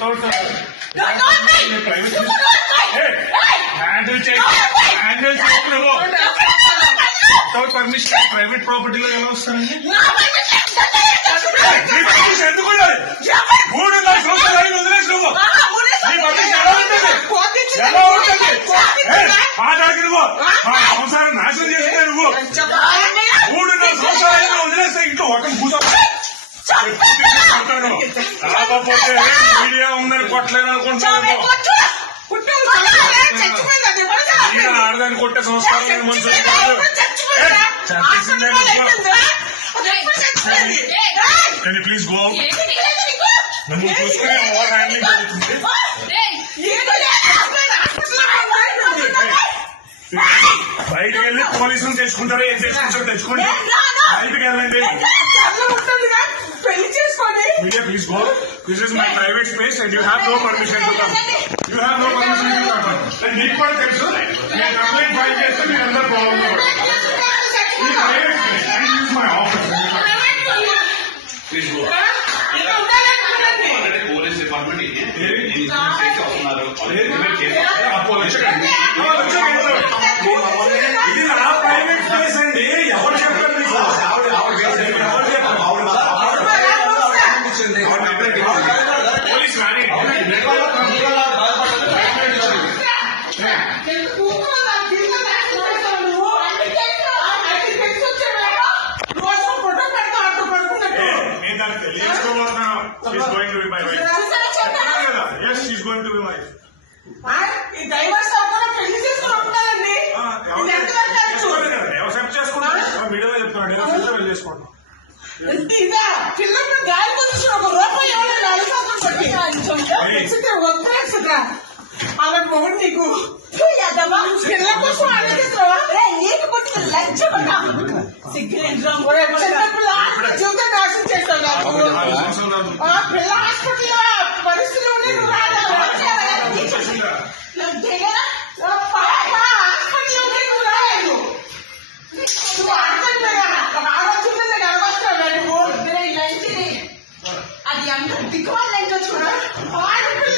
without private without permission private property లో ఎలా వస్తారండి? ఎందుకు మూడు నాలుగు సంవత్సరాలు వదిలేసి నువ్వు ఎలా ఉంటుంది మాట్లాడికి నువ్వు సంసారం నాశనం చేస్తే నువ్వు 3-4 సంవత్సరాలు వదిలేస్తే ఇంట్లో ఒక కాకపోతే మీడియా ఉందని కొట్టలేదు అనుకుంటున్నాను. ఆడదాన్ని కొట్టే సంస్కారం మనుషులు ప్లీజ్ గో. నువ్వు చూసుకుని ఓవర్ హ్యాండ్లింగ్ జరుగుతుంది. బయటకు వెళ్ళి పోలీసులు తెచ్చుకుంటారు. ఏం తెచ్చుకుంటారు తెచ్చుకోండి. బయటకు వెళ్ళండి. Media, please go. This is my private space and you have no permission to come. You have no permission to come. And need for తెలుసు నేను కంప్లైంట్ ఫైల్ చేస్తే మీరు అందరూ ప్రాబ్లం ఈ private space and use my office. Please go. Police department ఇది నా private space అండి. ఎవరు చెప్పారు మీకు? పోలీస్ కానీ She's going to be my wife. Yes, she's going to be my wife. ఎవరు చేసుకుంటారు? మీడియాలో చెప్తున్నాడు. వెళ్ళి చేసుకోండి. పిల్లలు గాలి పొజిషన్ ఒక రూపాయి అలా మొగుడు నీకు పిల్లల కోసం ఆలోచిస్తావా? నీకు పుట్టిన లజ్జ జీవితం నాశనం చేస్తావు. నాకు పిల్ల హాస్పిటల్లో పరిస్థితులు ఉండి నువ్వు రాలేదు. నువ్వు ఆడతాడు ఆలోచన కలవస్తావు. అది అంత దిక్కువాలి ఏంటో చూడ. ఆడపిల్ల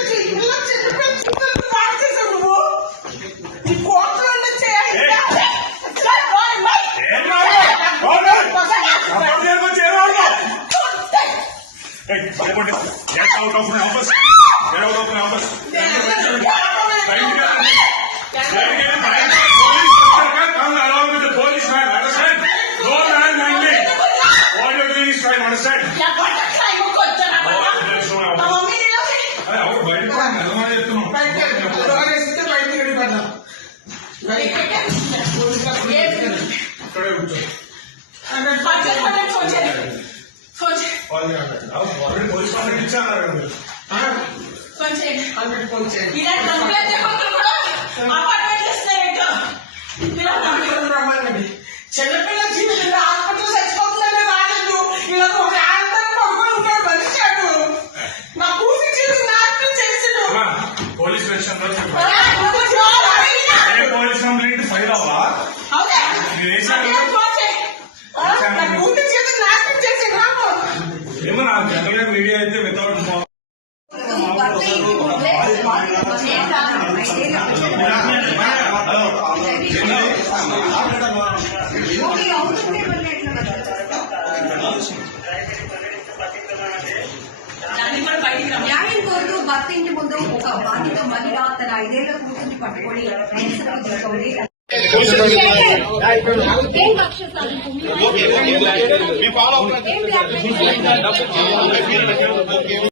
పాడు చేసావు నువ్వు. నీ కోట్లు చేయాలి. Get out of my office. Get out of my office. Come along with the policeman. Understand? No man handling. All you're doing is trying to understand. Police వాళ్ళకి ఇచ్చారు. చిన్నపిల్ల జీవితంలో హాస్పిటల్ చచ్చిపోతుందని రాలేదు. ఇలా ఆనందం పడుకొని ఉంటాడు మనిషాడు. నా కూతురు జీవితం నాశనం చేసాడు. పోలీస్ స్టేషన్ లో పోలీస్ కంప్లైంట్ ఫైల్ అవ్వా? నా కూతురు జీవితం నాశనం చేసాడు. నాకు ఏమో నాకు జనరల్గా మీడియా అయితే వితౌట్ న్యాయం కోరుతూ భర్త ఇంటి ముందు ఒక బాధిత మహిళ తన 5 ఏళ్ల కూతుర్ని పట్టుకొని ఏం కక్ష సాధించింది?